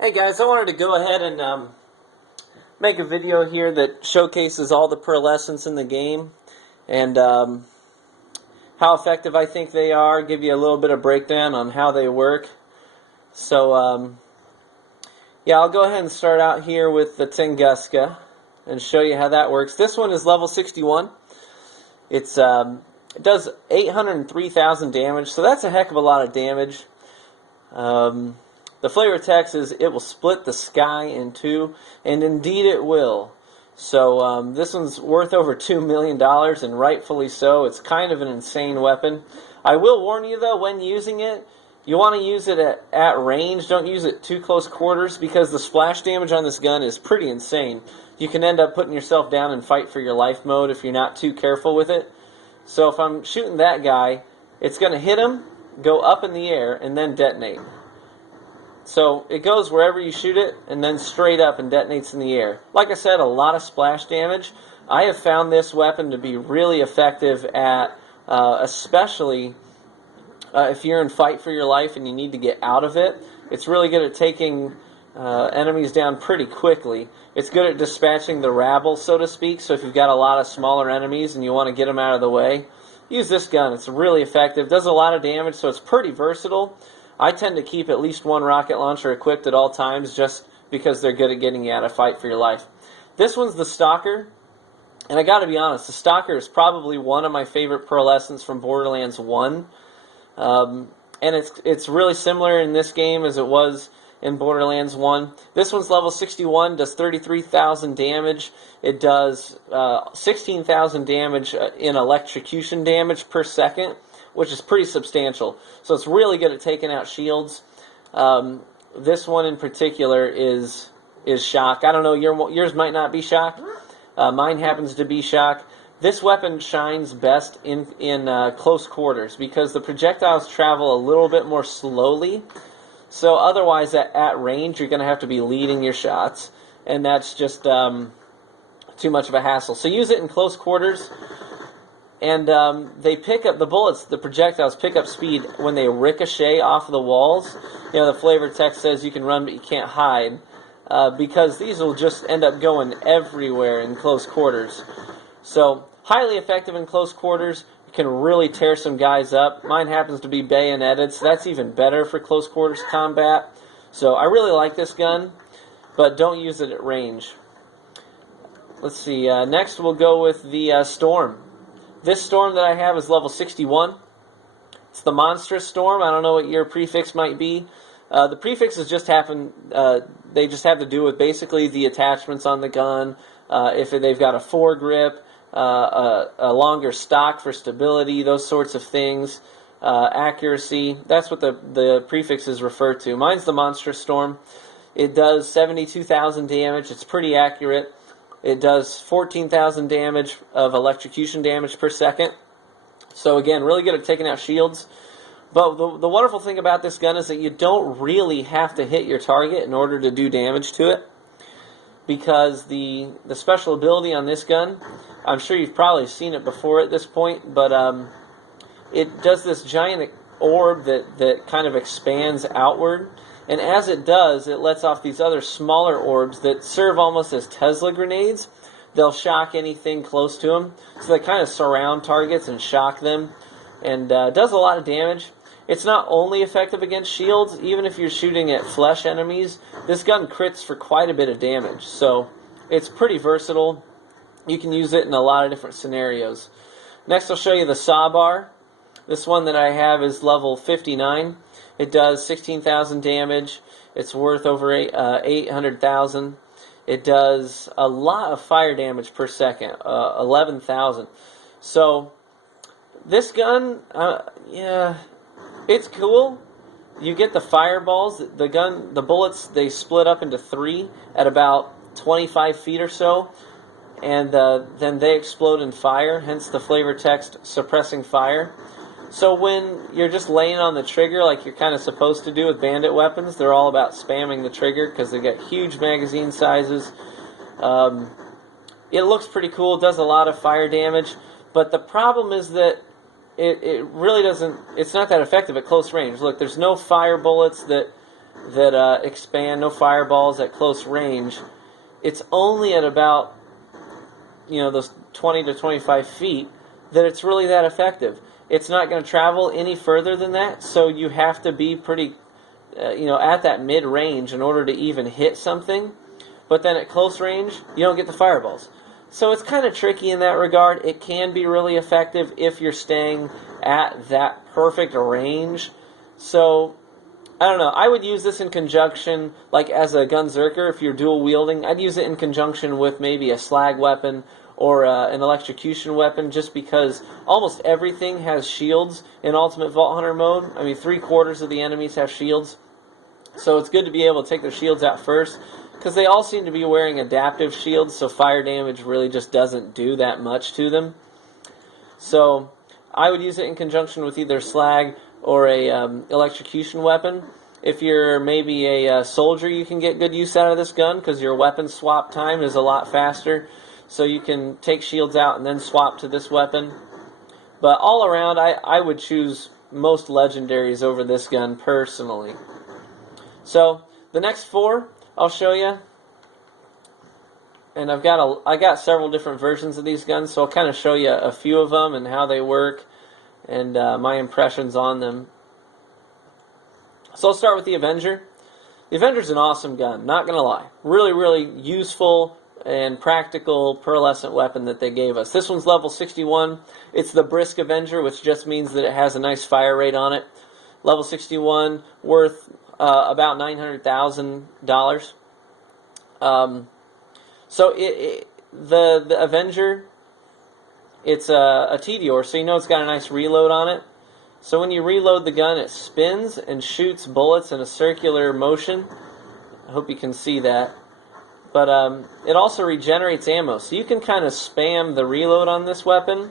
Hey guys, I wanted to go ahead and make a video here that showcases all the pearlescents in the game and how effective I think they are, give you a little bit of breakdown on how they work. So yeah, I'll go ahead and start out here with the Tunguska and show you how that works. This one is level 61. It does 803,000 damage, so that's a heck of a lot of damage. The flavor text is, it will split the sky in two, and indeed it will. So this one's worth over $2 million, and rightfully so. It's kind of an insane weapon. I will warn you, though, when using it, you want to use it at range. Don't use it too close quarters, because the splash damage on this gun is pretty insane. You can end up putting yourself down in fight for your life mode if you're not too careful with it. So if I'm shooting that guy, it's going to hit him, go up in the air, and then detonate. So it goes wherever you shoot it, and then straight up and detonates in the air. Like I said, a lot of splash damage. I have found this weapon to be really effective at, especially if you're in fight for your life and you need to get out of it. It's really good at taking enemies down pretty quickly. It's good at dispatching the rabble, so to speak. So if you've got a lot of smaller enemies and you want to get them out of the way, use this gun. It's really effective. Does a lot of damage, so it's pretty versatile. I tend to keep at least one rocket launcher equipped at all times just because they're good at getting you out of fight for your life. This one's the Stalker, and I got to be honest, the Stalker is probably one of my favorite pearlescents from Borderlands 1. And it's really similar in this game as it was in Borderlands 1. This one's level 61, does 33,000 damage. It does 16,000 damage in electrocution damage per second, which is pretty substantial. So it's really good at taking out shields. This one in particular is shock. I don't know, yours might not be shock. Mine happens to be shock. This weapon shines best in close quarters because the projectiles travel a little bit more slowly. So otherwise, at range, you're going to have to be leading your shots, and that's just too much of a hassle. So use it in close quarters. And they pick up, the bullets, the projectiles pick up speed when they ricochet off the walls. You know, the flavor text says you can run but you can't hide, because these will just end up going everywhere in close quarters. So, highly effective in close quarters. You can really tear some guys up. Mine happens to be bayoneted, so that's even better for close quarters combat. So, I really like this gun, but don't use it at range. Let's see, next we'll go with the Storm. This Storm that I have is level 61. It's the Monstrous Storm. I don't know what your prefix might be. The prefixes just happen, they just have to do with basically the attachments on the gun. If they've got a foregrip, a longer stock for stability, those sorts of things, accuracy. That's what the prefixes refer to. Mine's the Monstrous Storm. It does 72,000 damage. It's pretty accurate. It does 14,000 damage of electrocution damage per second. So again, really good at taking out shields. But the wonderful thing about this gun is that you don't really have to hit your target in order to do damage to it. Because the special ability on this gun, I'm sure you've probably seen it before at this point, but it does this giant orb that kind of expands outward. And as it does, it lets off these other smaller orbs that serve almost as Tesla grenades. They'll shock anything close to them. So they kind of surround targets and shock them. And does a lot of damage. It's not only effective against shields. Even if you're shooting at flesh enemies, this gun crits for quite a bit of damage. So it's pretty versatile. You can use it in a lot of different scenarios. Next I'll show you the Sawbar. This one that I have is level 59. It does 16,000 damage. It's worth over 800,000. It does a lot of fire damage per second, 11,000. So this gun, yeah, it's cool. You get the fireballs. The bullets, they split up into 3 at about 25 feet or so, and then they explode in fire. Hence the flavor text suppressing fire. So when you're just laying on the trigger like you're kind of supposed to do with bandit weapons, they're all about spamming the trigger because they get huge magazine sizes. It looks pretty cool, does a lot of fire damage, but the problem is that it really doesn't, it's not that effective at close range. Look, there's no fire bullets that that expand, no fireballs at close range. It's only at about, those 20 to 25 feet that it's really that effective. It's not going to travel any further than that, so you have to be pretty, at that mid-range in order to even hit something. But then at close range, you don't get the fireballs. So it's kind of tricky in that regard. It can be really effective if you're staying at that perfect range. So, I don't know. I would use this in conjunction, like as a gunzerker, if you're dual wielding. I'd use it in conjunction with maybe a slag weapon or an electrocution weapon, just because almost everything has shields in Ultimate Vault Hunter mode. I mean, 3/4 of the enemies have shields. So it's good to be able to take their shields out first, because they all seem to be wearing adaptive shields, so fire damage really just doesn't do that much to them. So I would use it in conjunction with either slag or a electrocution weapon. If you're maybe a soldier, you can get good use out of this gun, because your weapon swap time is a lot faster. So you can take shields out and then swap to this weapon. But all around, I would choose most legendaries over this gun personally. So the next 4 I'll show you, and I got several different versions of these guns, so I'll kind of show you a few of them and how they work and my impressions on them. So I'll start with the Avenger. The Avenger's an awesome gun, not gonna lie. Really, really useful and practical pearlescent weapon that they gave us. This one's level 61. It's the Brisk Avenger, which just means that it has a nice fire rate on it. Level 61, worth about $900,000. So the Avenger, it's a Tediore, so it's got a nice reload on it. So when you reload the gun, it spins and shoots bullets in a circular motion. I hope you can see that. But it also regenerates ammo, so you can kind of spam the reload on this weapon,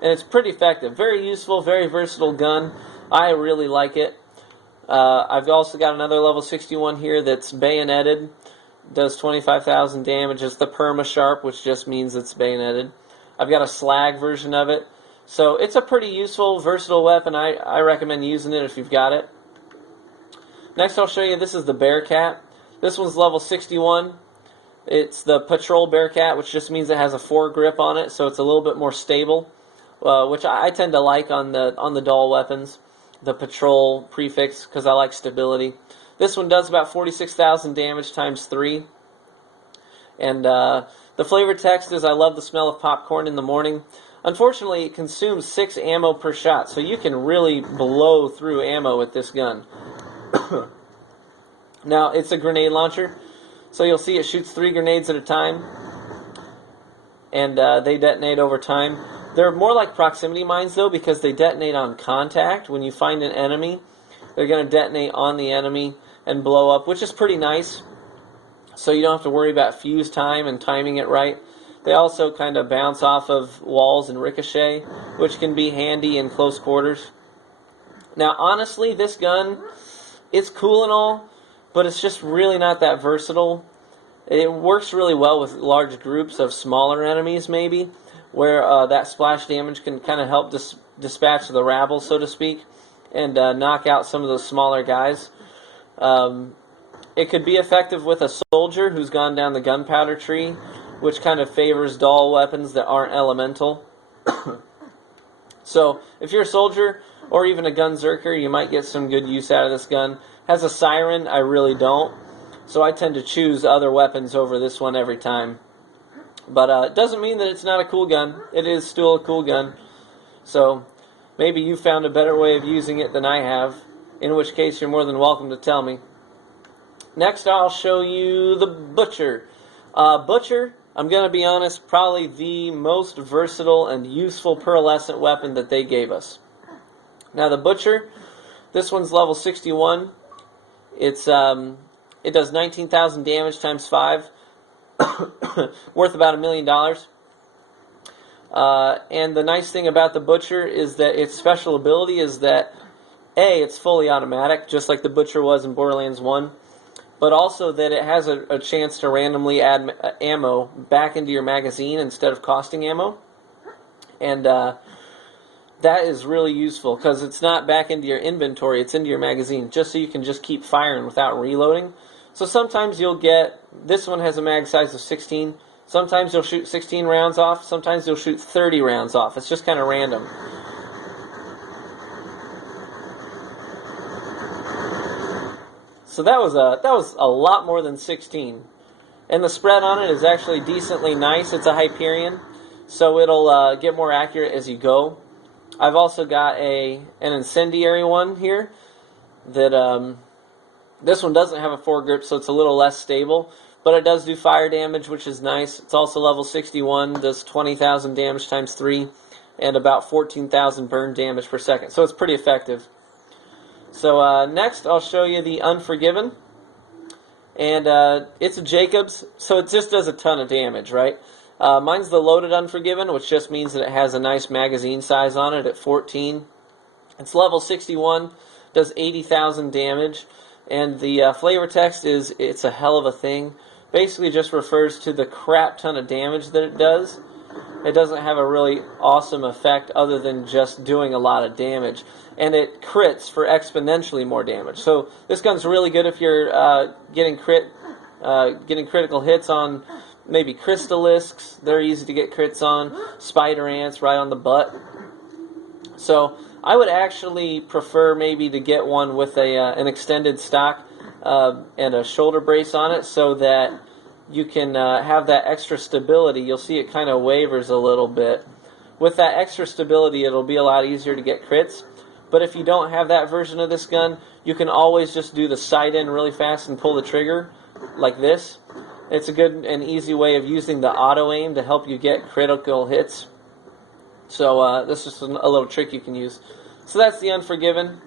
and it's pretty effective. Very useful, very versatile gun. I really like it. I've also got another level 61 here that's bayoneted. Does 25,000 damage. It's the Perma Sharp, which just means it's bayoneted. I've got a slag version of it. So it's a pretty useful, versatile weapon. I recommend using it if you've got it. Next I'll show you, this is the Bearcat. This one's level 61. It's the Patrol Bearcat, which just means it has a foregrip on it, so it's a little bit more stable, which I tend to like on the dull weapons. The Patrol prefix, because I like stability. This one does about 46,000 damage times 3. And the flavor text is, I love the smell of popcorn in the morning. Unfortunately, it consumes 6 ammo per shot, so you can really blow through ammo with this gun. Now, it's a grenade launcher, so you'll see it shoots 3 grenades at a time, and they detonate over time. They're more like proximity mines, though, because they detonate on contact. When you find an enemy, they're going to detonate on the enemy and blow up, which is pretty nice. So you don't have to worry about fuse time and timing it right. They also kind of bounce off of walls and ricochet, which can be handy in close quarters. Now, honestly, this gun, it's cool and all, but it's just really not that versatile. It works really well with large groups of smaller enemies, maybe, where that splash damage can kind of help dispatch the rabble, so to speak, and knock out some of those smaller guys. It could be effective with a soldier who's gone down the gunpowder tree, which kind of favors dull weapons that aren't elemental. So, if you're a soldier or even a gunzerker, you might get some good use out of this gun. Has a siren, I really don't. So I tend to choose other weapons over this one every time. But it doesn't mean that it's not a cool gun. It is still a cool gun. So maybe you found a better way of using it than I have, in which case you're more than welcome to tell me. Next I'll show you the Butcher. Butcher, I'm going to be honest, probably the most versatile and useful pearlescent weapon that they gave us. Now the Butcher, this one's level 61. It does 19,000 damage times 5, worth about $1 million. And the nice thing about the Butcher is that its special ability is that, A, it's fully automatic, just like the Butcher was in Borderlands 1, but also that it has a chance to randomly add ammo back into your magazine instead of costing ammo. And that is really useful because it's not back into your inventory, it's into your magazine, just so you can just keep firing without reloading. So sometimes you'll get, this one has a mag size of 16, sometimes you'll shoot 16 rounds off, sometimes you'll shoot 30 rounds off. It's just kind of random. So that was a lot more than 16. And the spread on it is actually decently nice. It's a Hyperion, so it'll get more accurate as you go. I've also got an incendiary one here that this one doesn't have a foregrip, so it's a little less stable, but it does do fire damage, which is nice. It's also level 61, does 20,000 damage times 3, and about 14,000 burn damage per second, so it's pretty effective. So next I'll show you the Unforgiven, and it's a Jacobs, so it just does a ton of damage, right? Mine's the loaded Unforgiven, which just means that it has a nice magazine size on it at 14. It's level 61, does 80,000 damage, and the flavor text is, it's a hell of a thing. Basically just refers to the crap ton of damage that it does. It doesn't have a really awesome effect other than just doing a lot of damage. And it crits for exponentially more damage. So this gun's really good if you're getting critical hits on maybe crystalisks. They're easy to get crits on. Spider ants right on the butt. So I would actually prefer maybe to get one with an extended stock and a shoulder brace on it, so that you can have that extra stability. You'll see it kind of wavers a little bit. With that extra stability, it'll be a lot easier to get crits. But if you don't have that version of this gun, you can always just do the sight in really fast and pull the trigger like this. It's a good and easy way of using the auto aim to help you get critical hits. So this is a little trick you can use. So that's the Unforgiven.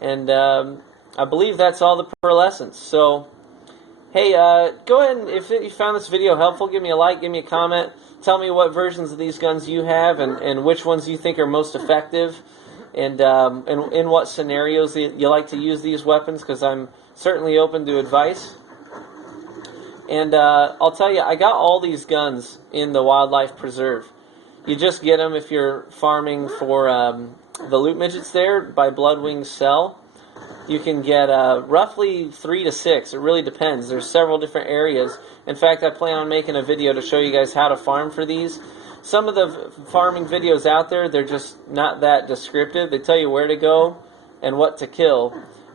And I believe that's all the Pearlescents. So hey, go ahead and, if you found this video helpful, give me a like, give me a comment. Tell me what versions of these guns you have and which ones you think are most effective, and in what scenarios you like to use these weapons, because I'm certainly open to advice. And I'll tell you, I got all these guns in the Wildlife Preserve. You just get them if you're farming for the loot midgets there by Bloodwing's Cell. You can get roughly 3 to 6. It really depends. There's several different areas. In fact, I plan on making a video to show you guys how to farm for these. Some of the farming videos out there, they're just not that descriptive. They tell you where to go and what to kill.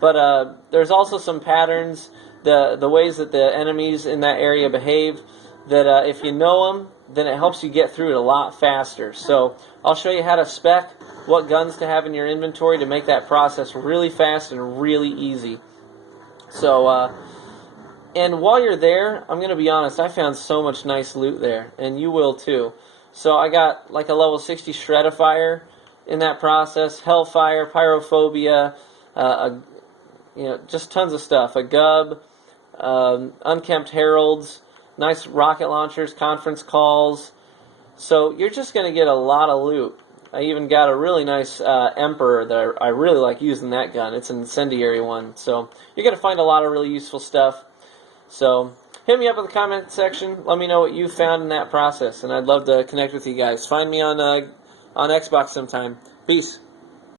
But there's also some patterns, the ways that the enemies in that area behave, that if you know them, then it helps you get through it a lot faster. So I'll show you how to spec, what guns to have in your inventory to make that process really fast and really easy. So, and while you're there, I'm going to be honest, I found so much nice loot there, and you will too. So I got like a level 60 Shredifier in that process, Hellfire, Pyrophobia, just tons of stuff. A Gub, Unkempt Heralds, nice rocket launchers, conference calls. So you're just going to get a lot of loot. I even got a really nice Emperor that I really like using that gun. It's an incendiary one. So you're going to find a lot of really useful stuff. So hit me up in the comment section. Let me know what you found in that process, and I'd love to connect with you guys. Find me on Xbox sometime. Peace.